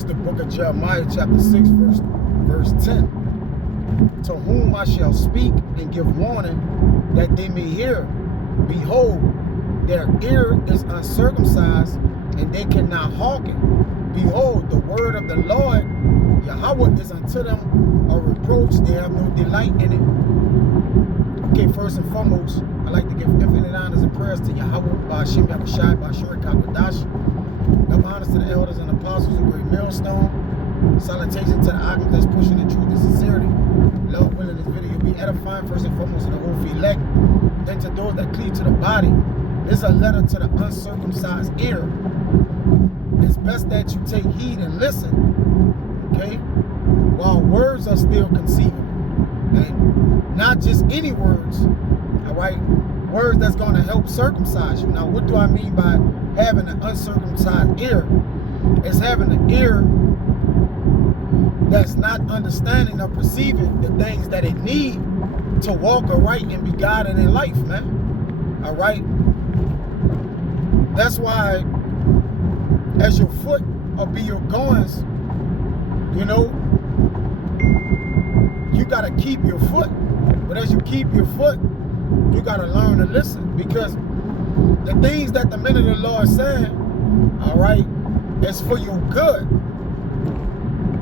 This is the book of Jeremiah, chapter 6, verse 10. To whom I shall speak and give warning, that they may hear. Behold, their ear is uncircumcised, and they cannot hearken. Behold, the word of the Lord, Yahweh, is unto them a reproach. They have no delight in it. Okay, first and foremost, I'd like to give infinite honors and prayers to Yahweh, Ba'ashim Yahushai, Ba'ashuri Kakadash. Double honors to the elders and apostles of Great Millstone. Salutation to the Akim that's pushing the truth and sincerity. Lord willing, this video will be edifying first and foremost to the whole elect, then to those that cleave to the body. This is a letter to the uncircumcised ear. It's best that you take heed and listen, okay? While words are still conceivable. And not just any words, all right? Words that's going to help circumcise you. Now, what do I mean by having an uncircumcised ear? It's having an ear that's not understanding or perceiving the things that it needs to walk aright and be guided in life, man. All right? That's why as your foot or be your goings, you know, you got to keep your foot. But as you keep your foot, you got to learn to listen, because the things that the men of the Lord saying, all right, is for your good.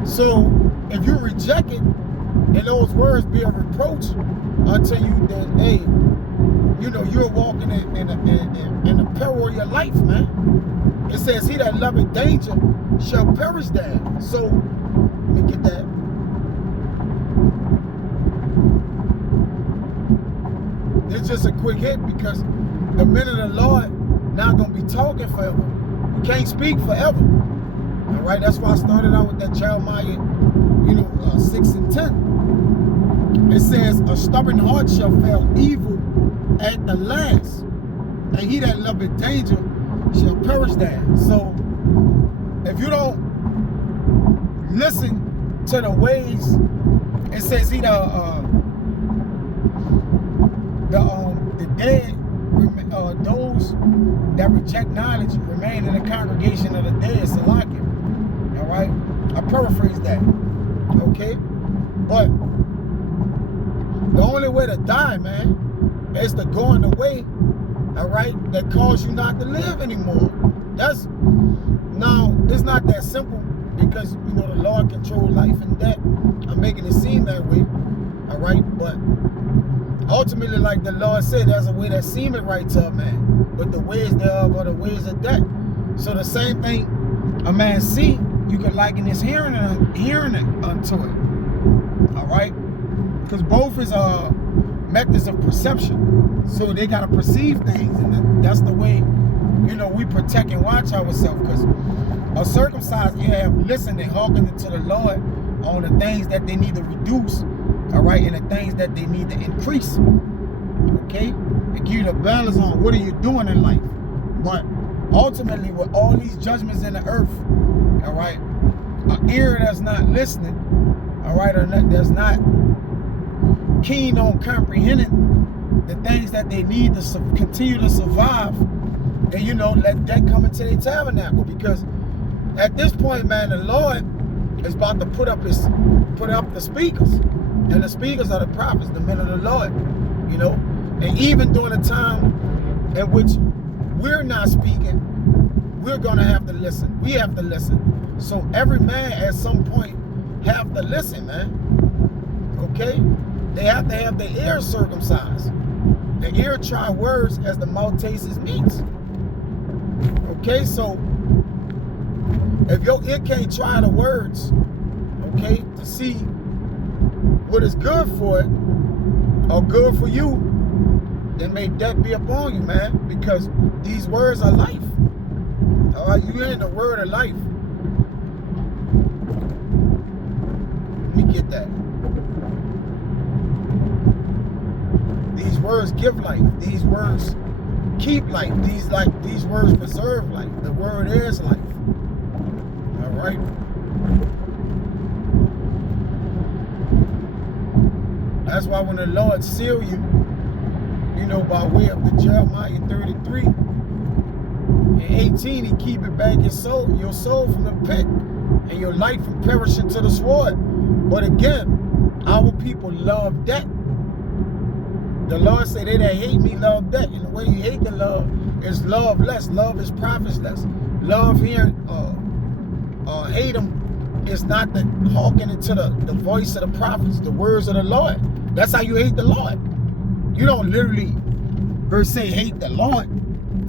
So if you reject it and those words be a reproach unto you, then hey, you know, you're walking in the peril of your life, man. It says, he that loveth danger shall perish there. So let me get that. It's just a quick hit, because the men of the Lord not going to be talking forever. You can't speak forever. All right, that's why I started out with that Jeremiah, you know, 6 and 10. It says, a stubborn heart shall fail evil at the last, and he that loveth danger shall perish there. So if you don't listen to the ways, it says he the dead, those that reject knowledge remain in the congregation of the dead, Salakim. All right, I paraphrase that. Okay, but the only way to die, man, is to go in the way, all right, that cause you not to live anymore. Now, it's not that simple, because, you know, the Lord controls life and death. I'm making it seem that way, all right, but ultimately, like the Lord said, there's a way that seemeth right to a man, but the ways thereof are the ways of death. So the same thing a man see, you can liken his hearing it unto it, all right, because both is methods of perception. So they got to perceive things, and that's the way, you know, we protect and watch ourselves, because a circumcised ear have listened and hearkened to the Lord on the things that they need to reduce, all right, and the things that they need to increase, okay? They give you the balance on what are you doing in life. But ultimately, with all these judgments in the earth, all right, an ear that's not listening, all right, or that's not keen on comprehending the things that they need to continue to survive, and, you know, let that come into their tabernacle. Because at this point, man, the Lord is about to put up the speakers, and the speakers are the prophets, the men of the Lord, you know. And even during the time in which we're not speaking, we're gonna have to listen. We have to listen. So every man at some point have to listen, man. Okay? They have to have their ears circumcised. The ear try words as the mouth tastes meats. Okay, so if your ear can't try the words, okay, to see what is good for it or good for you, then may death be upon you, man, because these words are life. All right, you hearing the word of life. Let me get that. These words give life. These words keep life. These words preserve life. The word is life. All right. That's why when the Lord seal you, you know, by way of the Jeremiah 33, And 18, he keep it back your soul from the pit, and your life from perishing to the sword. But again, our people love death. The Lord say, they that hate me love death. And the way you hate the love is love less. Love is profitless. Love here, hate him is not the hearkening into the voice of the prophets, the words of the Lord. That's how you hate the Lord. You don't literally per se hate the Lord,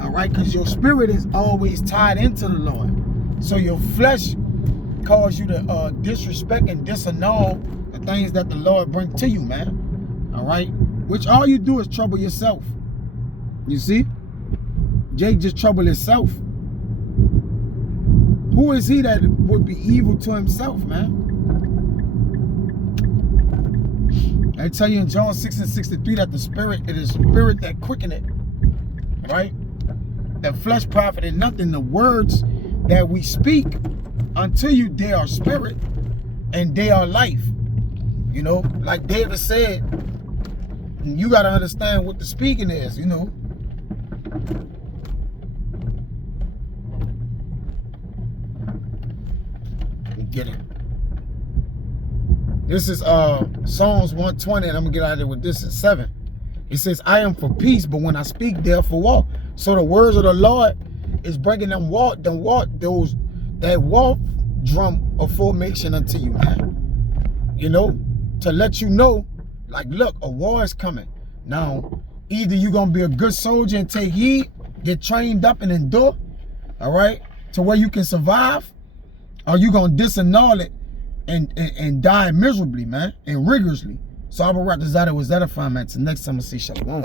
all right? Because your spirit is always tied into the Lord. So your flesh cause you to disrespect and disannul the things that the Lord brings to you, man. All right? Which all you do is trouble yourself. You see? Jake just troubled himself. Who is he that would be evil to himself, man? I tell you in John 6:63 that the spirit, it is spirit that quickeneth, right? That flesh profited nothing. The words that we speak unto you, they are spirit and they are life. You know, like David said, you got to understand what the speaking is, you know. Get it. This is Psalms 120, and I'm gonna get out of there with this at 7. It says, I am for peace, but when I speak, therefore war. So the words of the Lord is bringing them that war drum of formation unto you, man. You know, to let you know, like, look, a war is coming. Now, either you're gonna be a good soldier and take heed, get trained up and endure, all right, to where you can survive, or you gonna disannul it and die miserably, man, and rigorously. So I'll be right, this was edifying, man. Till next time I see shalom.